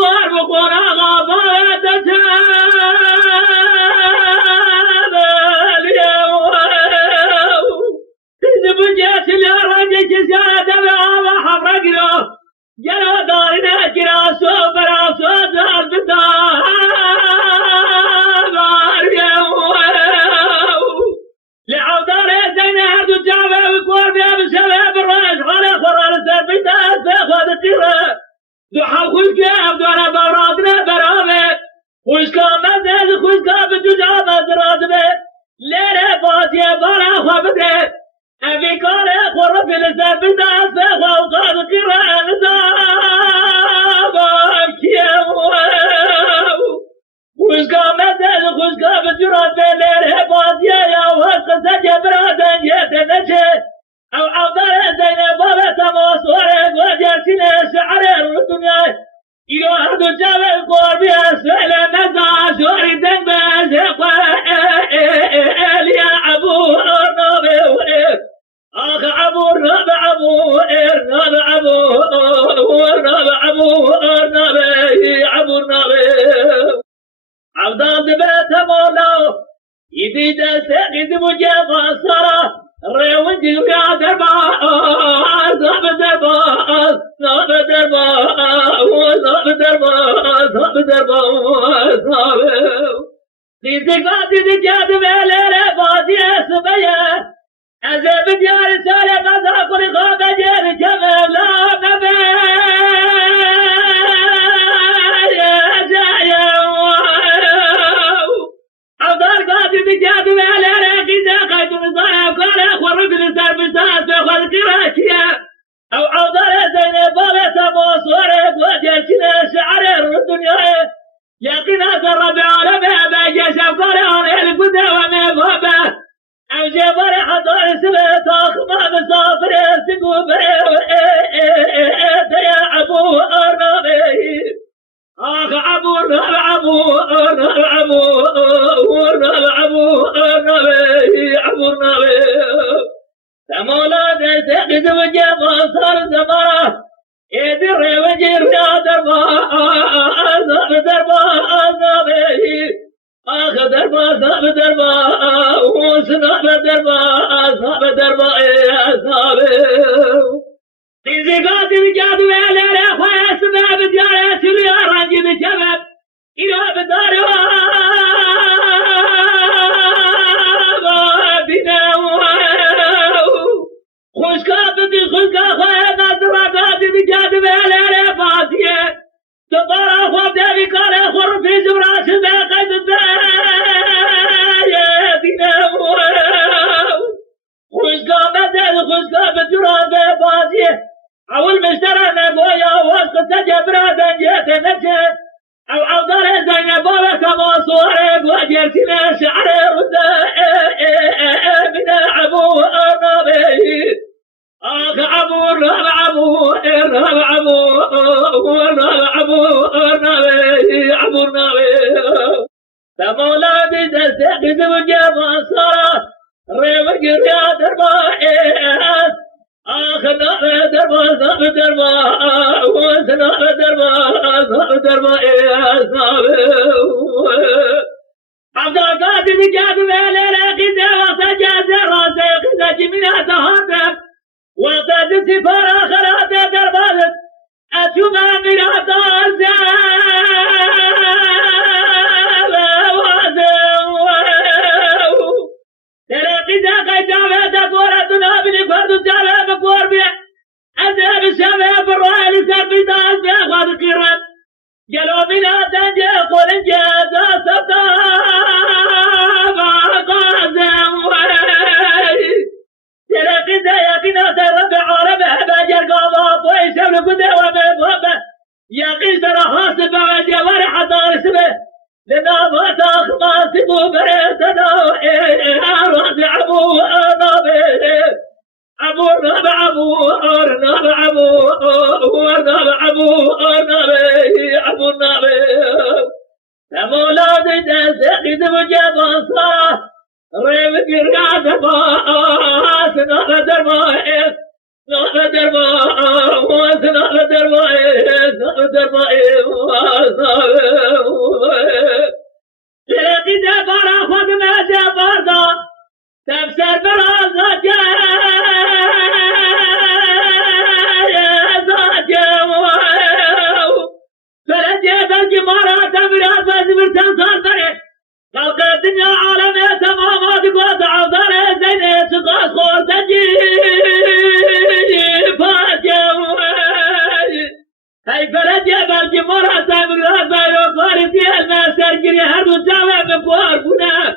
دوار بخور آقا باید بجيت الرجل جزاد بابا حفرقنا جرى دارنا جراسو براسو دار بدار لعودار زينة هدو جابه وكور بيا بسبه بالراس غلا خرار سربيتها سيخوض التيرة دو حال خوش كيف دونا بورادنا برامه خوش كامل خوش كامل جزابه زرادبه ليلة فاتية بارا خوابده أبي كان خرب لسان بدأت وقد قرأ نزابك يا وشكا مدد وشكا بجرات بلير هبادية يا وسط سجبرادا يتنجي أو عبر زين بابا تماصورك وجرسنا شعر الدنيا يوهد جبل قربي أسفل نزع شوري دنبز يا أبو النبي آخ عبور نبع عبور نبع عبور نبع عبور نبع عبور نبع عبدان بيت مولا يدي دستقيد مجيبا صرا ريون جيبا دربا صاب دربا صاب دربا صاب دربا صاب دربا صاب ديدي قادي دي جاد ميلي بادي اسبيا أزب ديار سالة ماذا أقول غاب جير جمال لا نبي يا جايا عبدار قادي بجاد وعلى راقي زاقات ونصايا وقال أخور بلسان بساس وخذ قراكيا أو عبدار زينب بابا موصورك وجلسنا شعر الدنيا يقنا الربع على بابا جيش وقال عليه القدى ومبابا أو جبر حضر سبت أخما مسافر سقوبر يا أبو أرنبي آخ أبو أرنبي أبو أرنبي سمولا تسقط وجبا صار زمرة يدر وجير يا دربا دربا أرنبي آخ دربا صاب دربا وصناب دربا صاب دربا يا صاب تيزي قادي بجاد ويلا رخوا اسمع بديارة سليا رانجي بجبب إلا بداروا بنا خوش كابتي خوش كاخوا ناظرا قادي بجاد ويلا رفاتيه تبارا خواب دابي كارا خور في زوراس باقي يا دينا خوشقا بدل خوشقا بجراد بازيه أول مشترى نبويا وسط سجبرادا يتنجي أو عودر زينب بابا كما صورك وجرسنا شعر ردا من أبو النبي آخ عبور عبور النبي عبور النبي فمولادي تستقيد وجابا صرا ريبك يا دربا آخ نبي دربا صاب دربا وسناب دربا صاب دربا صاب عبد القادر جاد ويلي لكن وقت جاد راسي خزج من هذا وقد سفر آخرات دربالت أتما من هذا تلاقي ذاك جامعة دكورة تنابني فرد جامعة بكور بيه أذهب الشامعة بالرأي لسبي داس بيه أخوات القرآن جلو من هذا جيه قول جازا سبتا تلاقي ذاك رب عرب هبا جرقابا طوي شبل قدى ومبابا يقين ترى حاسب وجوار حضار سبه لنا ما تاخما سبو بريتنا راس عبو نبي عبو نبي عبو نبي عبو نبي فمولاد تسقيد مجابا صار ريب قرقات باس نغدر باس نغدر باس نغدر باس دربا لقی دبارا خود مجا بردا تفسر برازا فلجي بلجي مرة تبراد بزبرتان صار خلق الدنيا عالمية تمامات قوة عوضانة زينة سقاس خور تجي فاجي هاي فلجي بلجي مرة تبراد بزبرتان المسر جري هردو جاوة بقوار بنا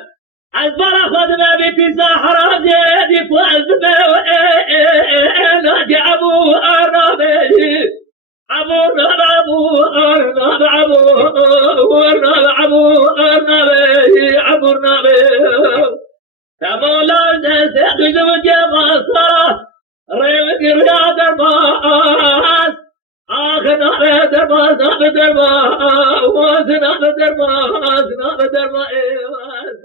البرا خد ما بيتي ساحرة جيدي فوز ناجي أبو أرابي أبو النبي تمولا نسيت بجماسا ريمك رياض الباس آخر نبي درباس نبي درباس نبي درباس نبي درباس